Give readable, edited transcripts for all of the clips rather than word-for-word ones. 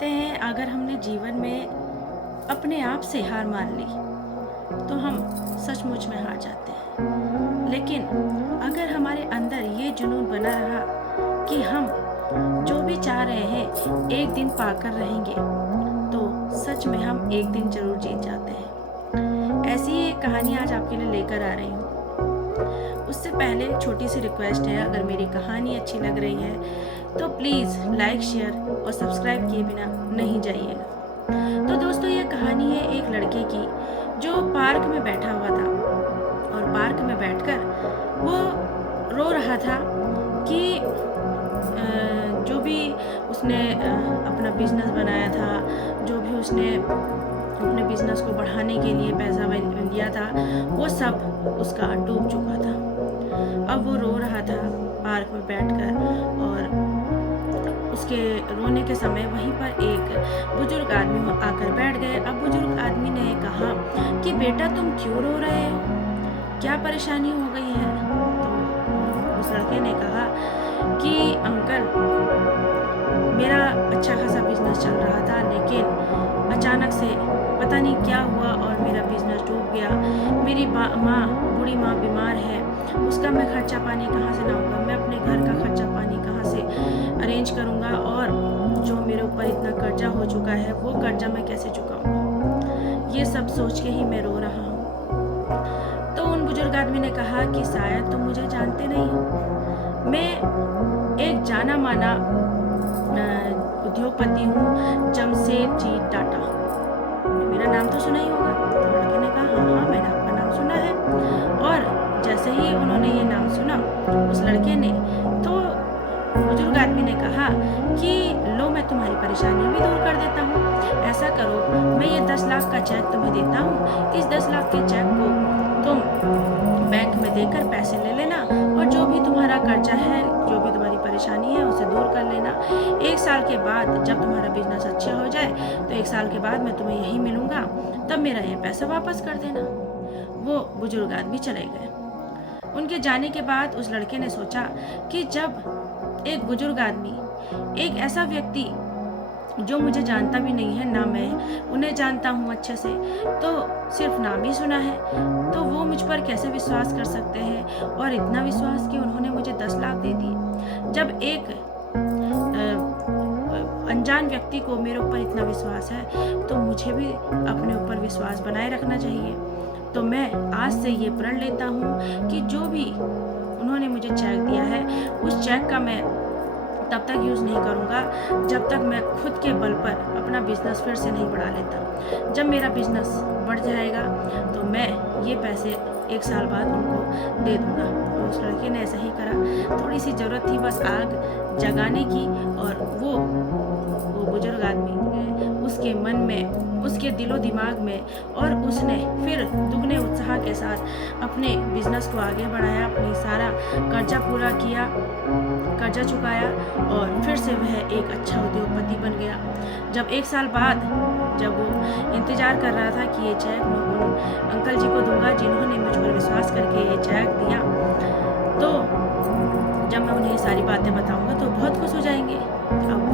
कहते हैं अगर हमने जीवन में अपने आप से हार मान ली तो हम सचमुच में हार जाते हैं। लेकिन अगर हमारे अंदर ये जुनून बना रहा कि हम जो भी चाह रहे हैं एक दिन पाकर रहेंगे, तो सच में हम एक दिन जरूर जीत जाते हैं। ऐसी ही एक कहानी आज आपके लिए लेकर आ रही हूँ। उससे पहले छोटी सी रिक्वेस्ट है, अगर मेरी कहानी अच्छी लग रही है तो प्लीज़ लाइक, शेयर और सब्सक्राइब किए बिना नहीं जाइएगा। तो दोस्तों, ये कहानी है एक लड़के की जो पार्क में बैठा हुआ था और पार्क में बैठकर वो रो रहा था कि जो भी उसने अपना बिजनेस बनाया था, जो भी उसने अपने बिजनेस को बढ़ाने के लिए पैसा लिया था, वो सब उसका डूब चुका था। अब वो रो रहा था पार्क में बैठकर और उसके रोने के समय वहीं पर एक बुजुर्ग आदमी आकर बैठ गए। अब बुजुर्ग आदमी ने कहा कि बेटा, तुम क्यों रो रहे हो, क्या परेशानी हो गई है? तो उस लड़के ने कहा कि अंकल, मेरा अच्छा खासा बिजनेस चल रहा था, लेकिन अचानक से पता नहीं क्या हुआ और मेरा बिजनेस डूब गया। मेरी बूढ़ी माँ बीमार है, उसका मैं खर्चा पानी कहाँ से लाऊंगा? मैं अपने घर का खर्चा पानी कहाँ से अरेंज करूँगा? और जो मेरे ऊपर इतना कर्जा हो चुका है, वो कर्जा मैं कैसे चुकाऊँगा? ये सब सोच के ही मैं रो रहा हूँ। तो उन बुजुर्ग आदमी ने कहा कि शायद तुम मुझे जानते नहीं हो, मैं एक जाना माना उद्योगपति हूँ, जमशेदजी टाटा। मेरा नाम तो सुना ही होगा। तो लड़के ने कहा, हाँ, मैंने आपका नाम सुना है। और जैसे ही उन्होंने ये नाम सुना उस लड़के ने, तो बुजुर्ग आदमी ने कहा कि लो, मैं तुम्हारी परेशानी भी दूर कर देता हूँ। ऐसा करो, मैं ये 10 लाख का चेक तुम्हें देता हूँ। इस 10 लाख के चेक को तुम बैंक में देकर पैसे ले लेना और जो भी तुम्हारा कर्जा है, जो भी तुम्हारी परेशानी है, उसे दूर कर लेना। 1 साल के बाद जब तुम्हारा बिजनेस अच्छा हो जाए तो 1 साल के बाद मैं तुम्हें यहीं मिलूंगा, तब मेरा ये पैसा वापस कर देना। वो बुजुर्ग आदमी चले गए। उनके जाने के बाद उस लड़के ने सोचा कि जब एक बुजुर्ग आदमी, एक ऐसा व्यक्ति जो मुझे जानता भी नहीं है, ना मैं उन्हें जानता हूँ अच्छे से, तो सिर्फ नाम ही सुना है, तो वो मुझ पर कैसे विश्वास कर सकते हैं? और इतना विश्वास कि उन्होंने मुझे 10 लाख दे दिए। जब एक अनजान व्यक्ति को मेरे ऊपर इतना विश्वास है, तो मुझे भी अपने ऊपर विश्वास बनाए रखना चाहिए। तो मैं आज से ये प्रण लेता हूँ कि जो भी उन्होंने मुझे चेक दिया है, उस चेक का मैं तब तक यूज़ नहीं करूँगा जब तक मैं खुद के बल पर अपना बिजनेस फिर से नहीं बढ़ा लेता। जब मेरा बिजनेस बढ़ जाएगा तो मैं ये पैसे 1 साल बाद उनको दे दूँगा। तो उस लड़के ने ऐसा ही करा। थोड़ी सी ज़रूरत थी बस आग जगाने की, और वो बुजुर्ग आदमी उसके मन में, उसके दिलो दिमाग में, और उसने फिर दुगने उत्साह के साथ अपने बिजनेस को आगे बढ़ाया, अपनी सारा कर्जा पूरा किया, कर्जा चुकाया और फिर से वह एक अच्छा उद्योगपति बन गया। जब 1 साल बाद जब वो इंतज़ार कर रहा था कि ये चेक मैं उन अंकल जी को दूंगा जिन्होंने मुझ पर विश्वास करके ये चेक दिया, तो जब मैं उन्हें ये सारी बातें बताऊंगा तो बहुत खुश हो जाएंगे। अब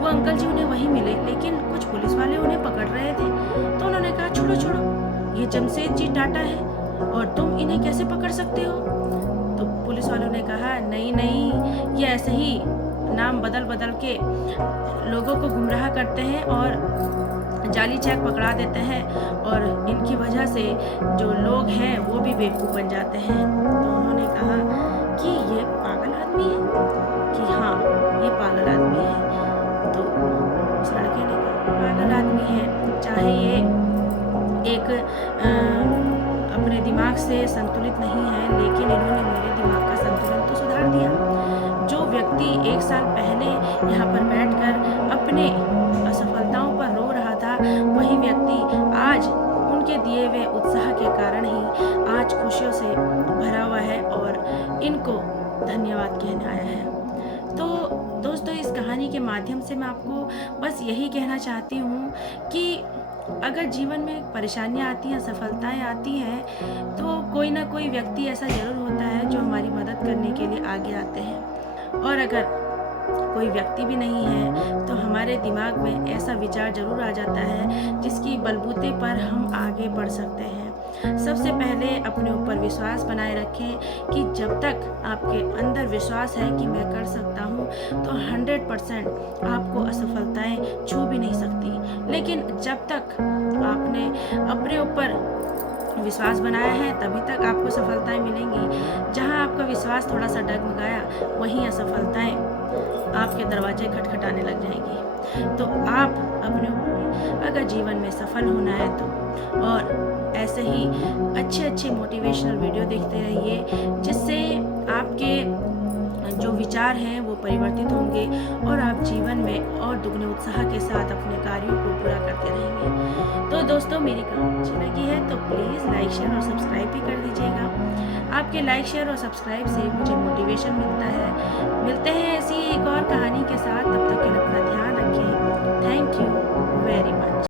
वो अंकल जी उन्हें वहीं मिले, लेकिन कुछ पुलिस वाले उन्हें पकड़ रहे थे। तो उन्होंने कहा, छोड़ो छोड़ो, ये जमशेदजी टाटा है और तुम इन्हें कैसे पकड़ सकते हो? तो पुलिस वालों ने कहा, नहीं नहीं, ये ऐसे ही नाम बदल बदल के लोगों को गुमराह करते हैं और जाली चेक पकड़ा देते हैं, और इनकी वजह से जो लोग हैं वो भी बेवकूफ़ बन जाते हैं। तो उन्होंने कहा कि ये पागल आदमी है, कि हाँ, ये पागल आदमी है। तो उस लड़के ने कहा, पागल आदमी है, चाहे ये एक अपने दिमाग से संतुलित नहीं है, लेकिन इन्होंने मेरे दिमाग का संतुलन तो सुधार दिया। जो व्यक्ति 1 साल पहले यहाँ पर बैठकर अपने असफलताओं पर रो रहा था, वही व्यक्ति आज उनके दिए हुए उत्साह के कारण ही आज खुशियों से भरा हुआ है और इनको धन्यवाद कहने आया है। तो दोस्तों, इस कहानी के माध्यम से मैं आपको बस यही कहना चाहती हूँ कि अगर जीवन में परेशानियाँ आती हैं, सफलताएँ आती हैं, तो कोई ना कोई व्यक्ति ऐसा ज़रूर होता है जो हमारी मदद करने के लिए आगे आते हैं। और अगर कोई व्यक्ति भी नहीं है, तो हमारे दिमाग में ऐसा विचार ज़रूर आ जाता है जिसकी बलबूते पर हम आगे बढ़ सकते हैं। सबसे पहले अपने ऊपर विश्वास बनाए रखें कि जब तक आपके अंदर विश्वास है कि मैं कर सकता हूँ, तो 100% आपको असफलताएं छू भी नहीं सकती। लेकिन जब तक आपने अपने ऊपर विश्वास बनाया है, तभी तक आपको सफलताएं मिलेंगी। जहां आपका विश्वास थोड़ा सा डगमगाया, वहीं असफलताएं आपके दरवाजे खटखटाने लग जाएंगी। तो आप अपने अगर जीवन में सफल होना है तो, और ऐसे ही अच्छे अच्छे मोटिवेशनल वीडियो देखते रहिए, जिससे आपके जो विचार हैं वो परिवर्तित होंगे और आप जीवन में और दुगने उत्साह के साथ अपने कार्यों को पूरा करते रहेंगे। तो दोस्तों, मेरी कहानी अच्छी लगी है तो प्लीज़ लाइक, शेयर और सब्सक्राइब भी कर दीजिएगा। आपके लाइक, शेयर और सब्सक्राइब से मुझे मोटिवेशन मिलता है। मिलते हैं ऐसी एक और कहानी के साथ, तब तक के लिए अपना ध्यान रखें। थैंक